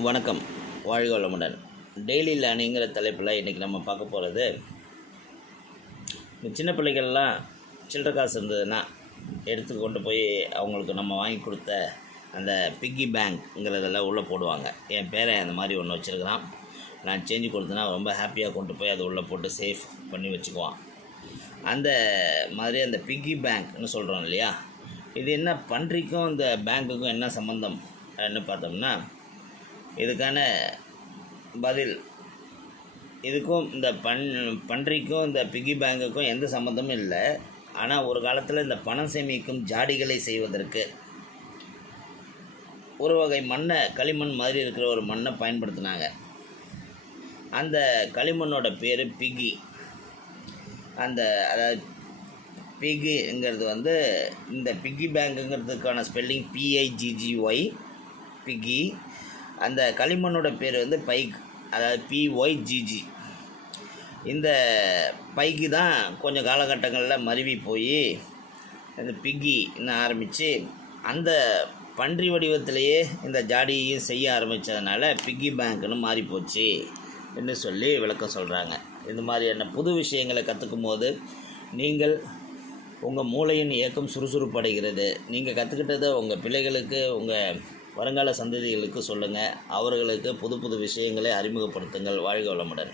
வணக்கம். வாழ்க வளமுடன். டெய்லி லேர்னிங்கிற தலைப்பில் இன்றைக்கி நம்ம பார்க்க போகிறது சின்ன பிள்ளைகள்லாம் சில்லற காசு இருந்ததுன்னா எடுத்து கொண்டு போய் அவங்களுக்கு நம்ம வாங்கி கொடுத்த அந்த பிக்கி பேங்க்ங்கிறதெல்லாம் உள்ளே போடுவாங்க. என் பேரை அந்த மாதிரி ஒன்று வச்சுருக்கிறான். நான் சேஞ்சு கொடுத்தேன்னா ரொம்ப ஹாப்பியாக கொண்டு போய் அதை உள்ளே போட்டு சேஃப் பண்ணி வச்சுக்குவான். அந்த மாதிரி அந்த பிக்கி பேங்க்னு சொல்கிறோம் இல்லையா? இது என்ன பன்றிக்கும் இந்த பேங்க்குக்கும் என்ன சம்மந்தம் என்ன பார்த்தோம்னா இதுக்கான பதில். இதுக்கும் இந்த பன் பன்றிக்கும் இந்த பிக்கி பேங்குக்கும் எந்த சம்மந்தமும் இல்லை. ஆனால் ஒரு காலத்தில் இந்த பணம் சேமிக்கும் ஜாடிகளை செய்வதற்கு ஒரு வகை மண்ணை களிமண் மாதிரி இருக்கிற ஒரு மண்ணை பயன்படுத்தினாங்க. அந்த களிமண்ணோட பேர் பிகி அந்த அதாவது பிகிங்கிறது வந்து இந்த பிக்கி பேங்குங்கிறதுக்கான ஸ்பெல்லிங் பிஐஜிஜிஒய் பிகி அந்த களிமண்ணோட பேர் வந்து பைக் அதாவது பிஒய்ஜிஜி இந்த பைக்கு தான் கொஞ்சம் காலகட்டங்களில் மருவி போய் இந்த பிக்கின்னு ஆரம்பித்து அந்த பன்றி வடிவத்திலேயே இந்த ஜாடியையும் செய்ய ஆரம்பித்ததுனால பிக்கி பேங்க்னு மாறி போச்சு என்று சொல்லி விளக்கம் சொல்கிறாங்க இந்த மாதிரியான புது விஷயங்களை கற்றுக்கும் போது நீங்கள் உங்கள் மூளையின் இயக்கம் சுறுசுறுப்படைகிறது. நீங்கள் கற்றுக்கிட்டதை உங்கள் பிள்ளைகளுக்கு உங்கள் வருங்கால சந்ததிகளுக்கு சொல்லுங்கள் அவர்களுக்கு புது புது விஷயங்களை அறிமுகப்படுத்துங்கள். வாழ்க வளமுடன்.